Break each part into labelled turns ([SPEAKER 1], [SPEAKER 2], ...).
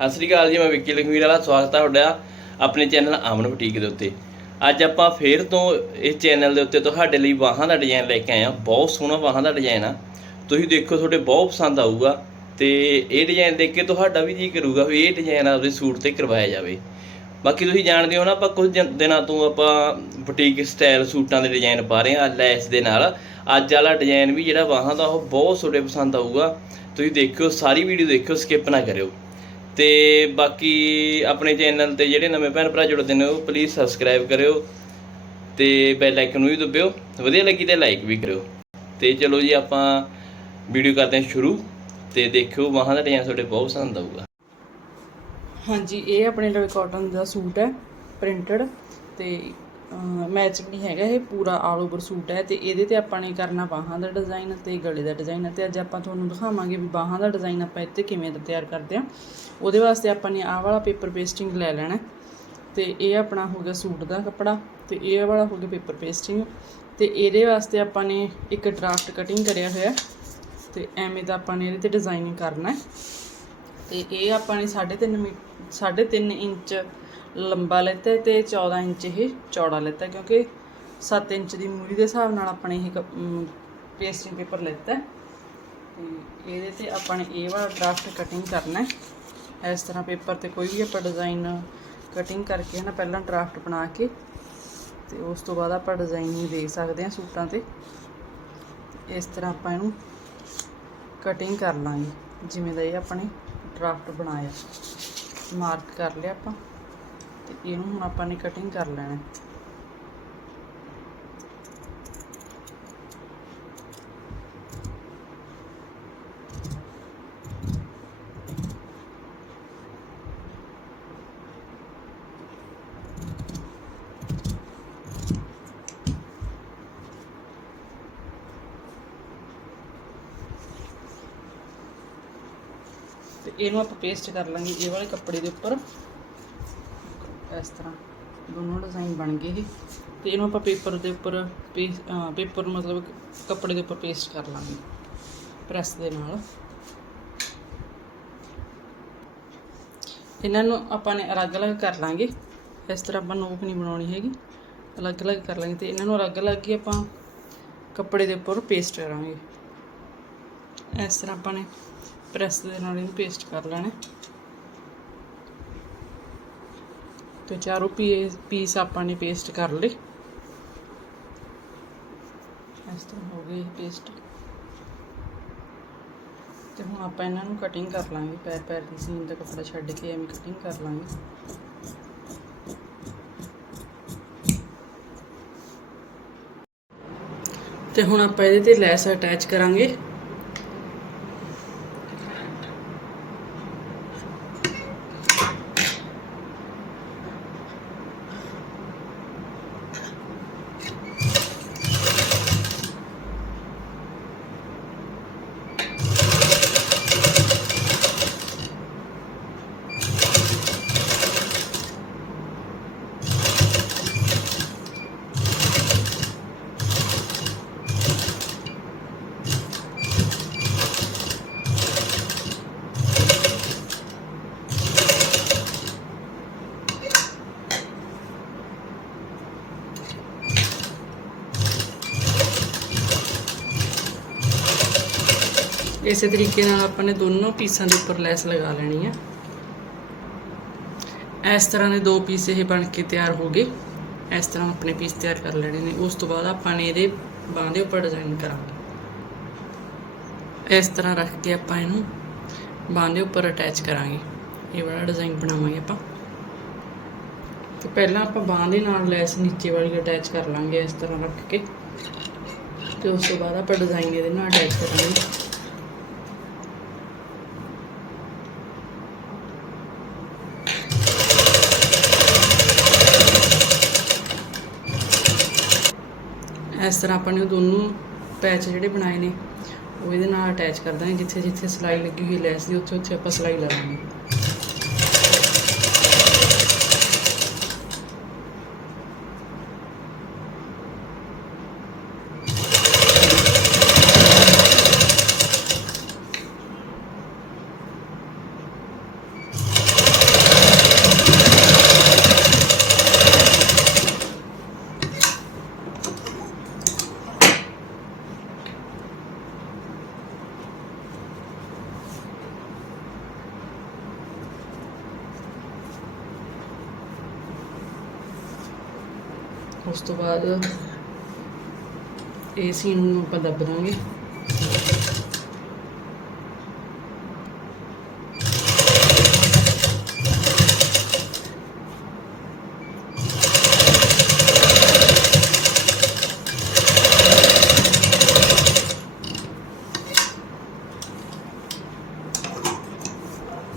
[SPEAKER 1] ਸਤਿ ਸ੍ਰੀ ਅਕਾਲ ਜੀ, ਮੈਂ ਵਿੱਕੀ ਲਖਮੀਰ ਵਾਲਾ, ਸਵਾਗਤ ਹੈ ਤੁਹਾਡਾ ਆਪਣੇ ਚੈਨਲ ਆਮਨ ਬੁਟੀਕ ਦੇ ਉੱਤੇ। ਅੱਜ ਆਪਾਂ ਫੇਰ ਤੋਂ ਇਸ ਚੈਨਲ ਦੇ ਉੱਤੇ ਤੁਹਾਡੇ ਲਈ ਬਾਹਾਂ ਦਾ ਡਿਜ਼ਾਈਨ ਲੈ ਕੇ ਆਏ ਆ ਬਹੁਤ ਸੋਹਣਾ ਬਾਹਾਂ ਦਾ ਡਿਜ਼ਾਈਨ ਆ। ਤੁਸੀਂ ਦੇਖੋ, ਤੁਹਾਡੇ ਬਹੁਤ ਪਸੰਦ ਆਊਗਾ ਤੇ ਇਹ ਡਿਜ਼ਾਈਨ ਦੇਖ ਕੇ ਤੁਹਾਡਾ ਵੀ ਜੀ ਕਰੂਗਾ ਵੀ ਇਹ ਡਿਜ਼ਾਈਨ ਆਪਦੇ ਸੂਟ ਤੇ ਕਰਵਾਇਆ ਜਾਵੇ। ਬਾਕੀ ਤੁਸੀਂ ਜਾਣਦੇ ਹੋ ਨਾ, ਆਪਾਂ ਕੁਝ ਦਿਨ- ਦਿਨਾਂ ਤੋਂ ਆਪਾਂ ਬੁਟੀਕ ਸਟਾਈਲ ਸੂਟਾਂ ਦੇ ਡਿਜ਼ਾਈਨ ਪਾ ਰਹੇ ਆ ਲੈਸ ਦੇ ਨਾਲ। ਅੱਜ ਵਾਲਾ ਡਿਜ਼ਾਈਨ ਵੀ ਜਿਹੜਾ ਬਾਹਾਂ ਦਾ, ਉਹ ਬਹੁਤ ਤੁਹਾਡੇ ਪਸੰਦ ਆਊਗਾ। ਤੁਸੀਂ ਦੇਖਿਓ, ਸਾਰੀ ਵੀਡੀਓ ਦੇਖਿਓ ਸਕਿਪ ਨਾ ਕਰਿਓ। ਤੇ ਬਾਕੀ ਆਪਣੇ ਚੈਨਲ ਤੇ ਜਿਹੜੇ ਨਵੇਂ ਭੈਣ ਭਰਾ ਜੁੜਦੇ ਨੇ, ਉਹ ਪਲੀਜ਼ ਸਬਸਕ੍ਰਾਈਬ ਕਰਿਓ ਤੇ ਬੈਲ ਆਈਕਨ ਨੂੰ ਵੀ ਦਬਿਓ। ਵਧੀਆ ਲੱਗੀ ਤੇ ਲਾਈਕ ਵੀ ਕਰਿਓ। ਤੇ ਚਲੋ ਜੀ, ਆਪਾਂ ਵੀਡੀਓ ਕਰਦੇ ਹਾਂ ਸ਼ੁਰੂ ਤੇ ਦੇਖਿਓ ਬਾਹਾਂ ਦਾ ਡਿਜ਼ਾਈਨ ਤੁਹਾਡੇ ਬਹੁਤ ਪਸੰਦ ਆਊਗਾ।
[SPEAKER 2] ਹਾਂਜੀ, ਇਹ ਆਪਣੇ ਲਈ ਕਾਟਨ ਦਾ ਸੂਟ ਹੈ ਪ੍ਰਿੰਟਡ ਤੇ ਮੈਚ ਨਹੀਂ ਹੈਗਾ, ਇਹ ਪੂਰਾ ਆਲ ਓਵਰ ਸੂਟ ਹੈ ਤੇ ਇਹਦੇ ਤੇ ਆਪਾਂ ਨੇ ਕਰਨਾ ਬਾਹਾਂ ਦਾ ਡਿਜ਼ਾਈਨ ਤੇ ਗਲੇ ਦਾ ਡਿਜ਼ਾਈਨ ਤੇ ਅੱਜ ਆਪਾਂ ਤੁਹਾਨੂੰ ਦਿਖਾਵਾਂਗੇ ਵੀ ਬਾਹਾਂ ਦਾ ਡਿਜ਼ਾਈਨ ਆਪਾਂ ਇੱਥੇ ਕਿਵੇਂ ਦਾ ਤਿਆਰ ਕਰਦੇ ਆ ਉਹਦੇ ਵਾਸਤੇ ਆਪਾਂ ਨੇ ਆਹ ਵਾਲਾ ਪੇਪਰ ਪੇਸਟਿੰਗ ਲੈ ਲੈਣਾ ਹੈ। ਤੇ ਇਹ ਆਪਣਾ ਹੋ ਗਿਆ ਸੂਟ ਦਾ ਕੱਪੜਾ ਤੇ ਇਹ ਵਾਲਾ ਹੋ ਗਿਆ ਪੇਪਰ ਪੇਸਟਿੰਗ ਤੇ ਇਹਦੇ ਵਾਸਤੇ ਆਪਾਂ ਨੇ ਇੱਕ ਡਰਾਫਟ ਕਟਿੰਗ ਕਰਿਆ ਹੋਇਆ ਤੇ ਐਵੇਂ ਦਾ ਆਪਾਂ ਨੇ ਇਹਦੇ ਤੇ ਡਿਜ਼ਾਈਨਿੰਗ ਕਰਨਾ ਹੈ ਤੇ ਇਹ ਆਪਾਂ ਨੇ 3.5 ਮੀ 3.5 ਇੰਚ ਲੰਬਾ ਲੈਤਾ ਹੈ ਤੇ 14 ਇੰਚ ਇਹ ਚੌੜਾ ਲੈਤਾ ਕਿਉਂਕਿ 7 ਇੰਚ ਦੀ ਮੂਰੀ ਦੇ ਹਿਸਾਬ ਨਾਲ ਆਪਾਂ ਨੇ ਇਹ ਪੇਸਟਿੰਗ ਪੇਪਰ ਲੈਤਾ ਹੈ। ਤੇ ਇਹਦੇ ਤੇ ਆਪਾਂ ਨੇ ਇਹ ਵਾਲਾ ਡਰਾਫਟ ਕਟਿੰਗ ਕਰਨਾ ਹੈ। ਇਸ ਤਰ੍ਹਾਂ ਪੇਪਰ ਤੇ ਕੋਈ ਵੀ ਆਪਾਂ ਡਿਜ਼ਾਈਨ ਕਟਿੰਗ ਕਰਕੇ ਹੈ ਨਾ ਪਹਿਲਾਂ ਡਰਾਫਟ ਬਣਾ ਕੇ ਤੇ ਉਸ ਤੋਂ ਬਾਅਦ ਆਪਾਂ ਡਿਜ਼ਾਈਨਿੰਗ ਦੇ ਸਕਦੇ ਹਾਂ ਸੂਟਾਂ ਤੇ। ਇਸ ਤਰ੍ਹਾਂ ਆਪਾਂ ਇਹਨੂੰ ਕਟਿੰਗ ਕਰ ਲਾਂਗੇ, ਜਿਵੇਂ ਦਾ ਇਹ ਆਪਣੇ ਡਰਾਫਟ ਬਣਾਇਆ। ਮਾਰਕ ਕਰ ਲਿਆ ਆਪਾਂ। ਤੇ ਇਹਨੂੰ ਹੁਣ ਆਪਾਂ ਨੇ ਕਟਿੰਗ ਕਰ ਲੈਣਾ। ਤੇ ਇਹਨੂੰ ਆਪਾਂ ਪੇਸਟ ਕਰ ਲਾਂਗੇ, ਇਹ ਵਾਲੇ ਕੱਪੜੇ ਦੇ ਉੱਪਰ। ਇਸ ਤਰ੍ਹਾਂ। ਦੋਨੋਂ ਡਿਜ਼ਾਈਨ ਬਣ ਗਏ ਇਹ ਤੇ ਇਹਨੂੰ ਆਪਾਂ ਪੇਪਰ ਦੇ ਉੱਪਰ ਪੇਪਰ ਮਤਲਬ ਕੱਪੜੇ ਦੇ ਉੱਪਰ ਪੇਸਟ ਕਰ ਲਾਂਗੇ। ਪ੍ਰੈਸ ਦੇ ਨਾਲ। ਇਹਨਾਂ ਨੂੰ ਆਪਾਂ ਨੇ ਅਲੱਗ-ਅਲੱਗ ਕਰ ਲਾਂਗੇ। ਇਸ ਤਰ੍ਹਾਂ ਆਪਾਂ ਨੋਕ ਨਹੀਂ ਬਣਾਉਣੀ ਹੈਗੀ। ਅਲੱਗ-ਅਲੱਗ ਕਰ ਲਾਂਗੇ ਤੇ ਇਹਨਾਂ ਨੂੰ ਅਲੱਗ-ਅਲੱਗ ਹੀ ਆਪਾਂ ਕੱਪੜੇ ਦੇ ਉੱਪਰ ਪੇਸਟ ਕਰਾਂਗੇ। ਇਸ ਤਰ੍ਹਾਂ ਆਪਾਂ ਨੇ ਪ੍ਰੈਸ ਦੇ ਨਾਲ ਇਹਨੂੰ ਪੇਸਟ ਕਰ ਲੈਣਾ। ਤੇ ਚਾਰੋਂ ਪੀ ਪੀਸ ਆਪਾਂ ਨੇ ਪੇਸਟ ਕਰ ਲਏ। ਇਸ ਤਰ੍ਹਾਂ ਹੋ ਗਈ ਪੇਸਟ ਤੇ ਹੁਣ ਆਪਾਂ ਇਹਨਾਂ ਨੂੰ ਕਟਿੰਗ ਕਰ ਲਾਂਗੇ, ਪੈਰ ਪੈਰ ਦੀ ਸੀਨ ਦਾ ਕੱਪੜਾ ਛੱਡ ਕੇ ਐਵੇਂ ਕਟਿੰਗ ਕਰ ਲਾਂਗੇ। ਤੇ ਹੁਣ ਆਪਾਂ ਇਹਦੇ ਤੇ ਲੈਸ ਅਟੈਚ ਕਰਾਂਗੇ। ਇਸੇ ਤਰੀਕੇ ਨਾਲ ਆਪਾਂ ਨੇ ਦੋਨੋਂ ਪੀਸਾਂ ਦੇ ਉੱਪਰ ਲੈਸ ਲਗਾ ਲੈਣੀ ਹੈ ਇਸ ਤਰ੍ਹਾਂ ਦੇ ਦੋ ਪੀਸ ਇਹ ਬਣ ਕੇ ਤਿਆਰ ਹੋ ਗਏ। ਇਸ ਤਰ੍ਹਾਂ ਆਪਣੇ ਪੀਸ ਤਿਆਰ ਕਰ ਲੈਣੇ ਨੇ। ਉਸ ਤੋਂ ਬਾਅਦ ਆਪਾਂ ਨੇ ਇਹਦੇ ਬਾਹਾਂ ਦੇ ਉੱਪਰ ਡਿਜ਼ਾਈਨ ਕਰਾਂਗੇ। ਇਸ ਤਰ੍ਹਾਂ ਰੱਖ ਕੇ ਆਪਾਂ ਇਹਨੂੰ ਬਾਹਾਂ ਦੇ ਉੱਪਰ ਅਟੈਚ ਕਰਾਂਗੇ। ਇਹ ਵਾਲਾ ਡਿਜ਼ਾਈਨ ਬਣਾਵਾਂਗੇ ਆਪਾਂ। ਤੇ ਪਹਿਲਾਂ ਆਪਾਂ ਬਾਹਾਂ ਦੇ ਨਾਲ ਲੈਸ ਨੀਚੇ ਵਾਲੀ ਅਟੈਚ ਕਰ ਲਾਂਗੇ ਇਸ ਤਰ੍ਹਾਂ ਰੱਖ ਕੇ। ਤੇ ਉਸ ਤੋਂ ਬਾਅਦ ਆਪਾਂ ਡਿਜ਼ਾਈਨ ਇਹਦੇ ਨਾਲ ਅਟੈਚ ਕਰਾਂਗੇ। ਇਸ ਤਰ੍ਹਾਂ ਆਪਾਂ ਨੇ ਉਹ ਦੋਨੋਂ ਪੈਚ ਜਿਹੜੇ ਬਣਾਏ ਨੇ, ਉਹ ਇਹਦੇ ਨਾਲ ਅਟੈਚ ਕਰ ਦਾਂਗੇ ਜਿੱਥੇ ਜਿੱਥੇ ਸਿਲਾਈ ਲੱਗੀ ਹੋਈ ਲੈਸ ਦੀ ਉੱਥੇ ਉੱਥੇ ਆਪਾਂ ਸਿਲਾਈ ਲਾਵਾਂਗੇ ਉਸ ਤੋਂ ਬਾਅਦ ਇਹ ਸੀਨ ਨੂੰ ਆਪਾਂ ਦੱਬ ਦਾਂਗੇ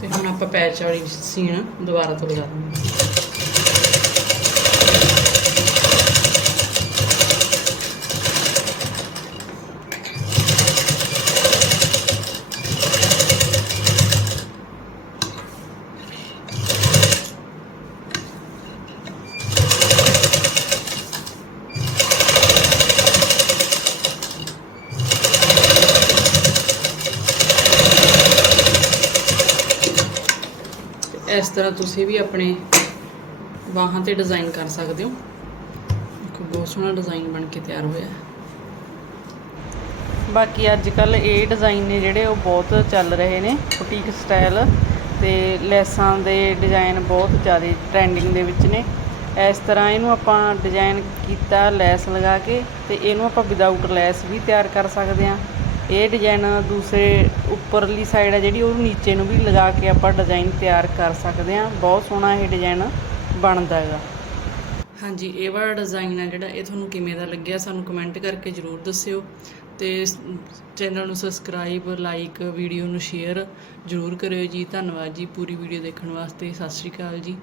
[SPEAKER 2] ਤੇ ਹੁਣ ਆਪਾਂ ਪੈਚ ਵਾਲੀ ਸੀਨ ਦੁਬਾਰਾ ਤੋਂ ਲਗਾ ਦਾਂਗੇ ਇਸ ਤਰ੍ਹਾਂ ਤੁਸੀਂ ਵੀ ਆਪਣੇ ਬਾਹਾਂ ਤੇ ਡਿਜ਼ਾਈਨ ਕਰ ਸਕਦੇ ਹੋ। ਦੇਖੋ, ਬਹੁਤ ਸੋਹਣਾ ਡਿਜ਼ਾਈਨ ਬਣ ਕੇ ਤਿਆਰ ਹੋਇਆ ਬਾਕੀ ਅੱਜ ਕੱਲ ਇਹ ਡਿਜ਼ਾਈਨ ਨੇ ਜਿਹੜੇ ਉਹ ਬਹੁਤ ਚੱਲ ਰਹੇ ਨੇ ਬੁਟੀਕ ਸਟਾਈਲ ਤੇ ਲੈਸਾਂ ਦੇ ਡਿਜ਼ਾਈਨ ਬਹੁਤ ਜ਼ਿਆਦਾ ਟ੍ਰੈਂਡਿੰਗ ਦੇ ਵਿੱਚ ਨੇ। ਇਸ ਤਰ੍ਹਾਂ ਇਹਨੂੰ ਆਪਾਂ ਡਿਜ਼ਾਈਨ ਕੀਤਾ ਲੈਸ ਲਗਾ ਕੇ ਤੇ ਇਹਨੂੰ ਆਪਾਂ ਵਿਦਆਊਟ ਲੈਸ ਵੀ ਤਿਆਰ ਕਰ ਸਕਦੇ ਹਾਂ। ਇਹ ਡਿਜ਼ਾਈਨ ਦੂਸਰੇ ਉੱਪਰਲੀ ਸਾਈਡ ਹੈ ਜਿਹੜੀ ਉਹ ਨੀਚੇ ਨੂੰ ਵੀ ਲਗਾ ਕੇ ਆਪਾਂ ਡਿਜ਼ਾਈਨ ਤਿਆਰ ਕਰ ਸਕਦੇ ਹਾਂ। ਬਹੁਤ ਸੋਹਣਾ ਇਹ ਡਿਜ਼ਾਈਨ ਬਣਦਾ ਹੈਗਾ। ਹਾਂਜੀ, ਇਹ ਵਾਲਾ ਡਿਜ਼ਾਈਨ ਆ ਜਿਹੜਾ, ਇਹ ਤੁਹਾਨੂੰ ਕਿਵੇਂ ਦਾ ਲੱਗਿਆ ਸਾਨੂੰ ਕਮੈਂਟ ਕਰਕੇ ਜਰੂਰ ਦੱਸਿਓ। ਤੇ ਚੈਨਲ ਨੂੰ ਸਬਸਕ੍ਰਾਈਬ ਲਾਈਕ ਵੀਡੀਓ ਨੂੰ ਸ਼ੇਅਰ ਜਰੂਰ ਕਰਿਓ ਜੀ। ਧੰਨਵਾਦ ਜੀ ਪੂਰੀ ਵੀਡੀਓ ਦੇਖਣ ਵਾਸਤੇ। ਸਤਿ ਸ਼੍ਰੀ ਅਕਾਲ ਜੀ।